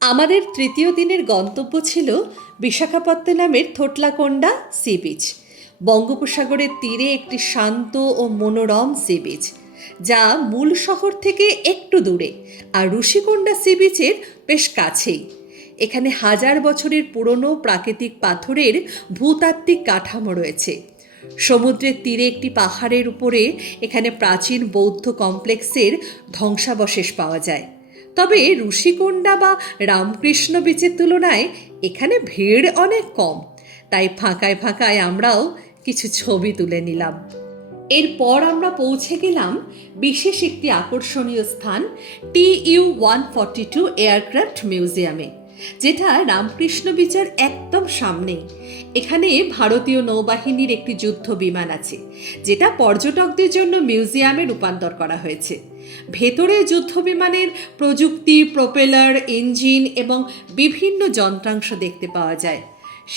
আমাদের তৃতীয় দিনের গন্তব্য ছিল বিশাখাপত্তনমের থোটলাকোন্ডা সি বিচ, বঙ্গোপসাগরের তীরে একটি শান্ত ও মনোরম সি বিচ, যা মূল শহর থেকে একটু দূরে আর ঋষিকোন্ডা সি বিচের বেশ কাছেই। এখানে হাজার বছরের পুরনো প্রাকৃতিক পাথরের ভূতাত্ত্বিক কাঠামো রয়েছে। সমুদ্রের তীরে একটি পাহাড়ের উপরে এখানে প্রাচীন বৌদ্ধ কমপ্লেক্সের ধ্বংসাবশেষ পাওয়া যায়। তবে ঋষিকোন্ডা বা রামকৃষ্ণ বিচের তুলনায় এখানে ভিড় অনেক কম, তাই ফাঁকায় ফাঁকায় আমরাও কিছু ছবি তুলে নিলাম। এরপর আমরা পৌঁছে গেলাম বিশেষ একটি আকর্ষণীয় স্থান TU-142 এয়ারক্রাফট মিউজিয়ামে, যেটা রামকৃষ্ণ বিচের একদম সামনে। এখানে ভারতীয় নৌবাহিনীর একটি যুদ্ধ বিমান আছে, যেটা পর্যটকদের জন্য মিউজিয়ামে রূপান্তর করা হয়েছে। ভেতরে যুদ্ধ বিমানের প্রযুক্তি, প্রোপেলার, ইঞ্জিন এবং বিভিন্ন যন্ত্রাংশ দেখতে পাওয়া যায়।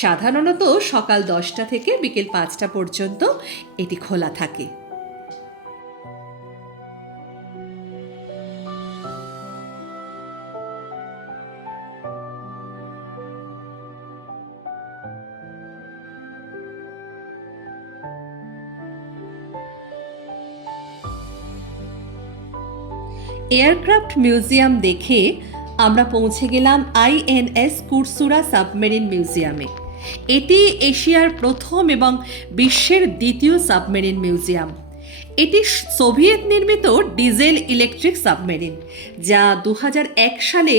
সাধারণত সকাল 10টা থেকে বিকেল 5টা পর্যন্ত এটি খোলা থাকে। এয়ারক্রাফট মিউজিয়াম দেখে আমরা পৌঁছে গেলাম INS কুরসুরা সাবমেরিন মিউজিয়ামে। এটি এশিয়ার প্রথম এবং বিশ্বের দ্বিতীয় সাবমেরিন মিউজিয়াম। এটি সোভিয়েত নির্মিত ডিজেল ইলেকট্রিক সাবমেরিন, যা 2001 সালে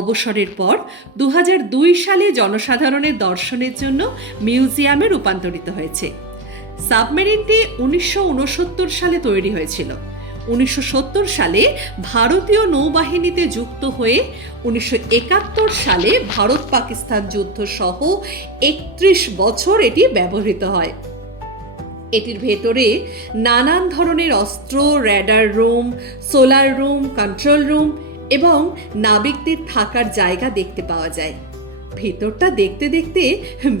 অবসরের পর 2002 সালে জনসাধারণের দর্শনের জন্য মিউজিয়ামে রূপান্তরিত হয়েছে। সাবমেরিনটি 1969 সালে তৈরি হয়েছিল। 1970 সালে ভারতীয় নৌবাহিনীতে যুক্ত হয়ে 1971 সালে ভারত পাকিস্তান যুদ্ধ সহ 31 বছর এটি ব্যবহৃত হয়। এটির ভেতরে নানান ধরনের অস্ত্র, radar room, solar room, control room এবং নাবিকদের থাকার জায়গা দেখতে পাওয়া যায়। ভেতরটা দেখতে দেখতে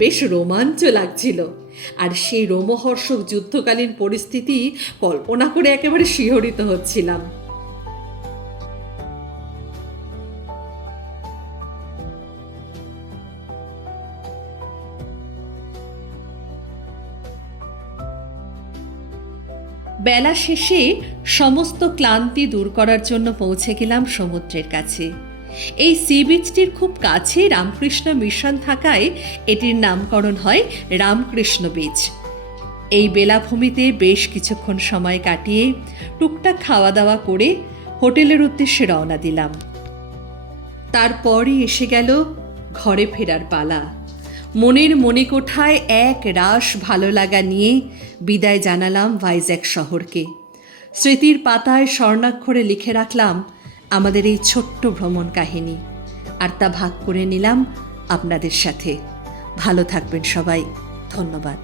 বেশ রোমাঞ্চ লাগছিল, আর সেই রোমহর্ষক যুদ্ধকালীন পরিস্থিতি কল্পনা করে একেবারে শিহরিত হচ্ছিলাম। বেলা শেষে সমস্ত ক্লান্তি দূর করার জন্য পৌঁছে গেলাম সমুদ্রের কাছে। এই সি বিচটির খুব কাছে রামকৃষ্ণ মিশন থাকায় এটির নামকরণ হয় রামকৃষ্ণ বিচ। এই বেলাভূমিতে বেশ কিছুক্ষণ সময় কাটিয়ে টুকটাক খাওয়া দাওয়া করে হোটেলের উদ্দেশ্যে রওনা দিলাম। তারপরই এসে গেল ঘরে ফেরার পালা। মনের মণিকোঠায় এক রাশ ভালো লাগা নিয়ে বিদায় জানালাম ভাইজ্যাক শহরকে। স্মৃতির পাতায় স্বর্ণাক্ষরে লিখে রাখলাম আমাদের এই ছোট্ট ভ্রমণ কাহিনী, আর তা ভাগ করে নিলাম আপনাদের সাথে। ভালো থাকবেন সবাই। ধন্যবাদ।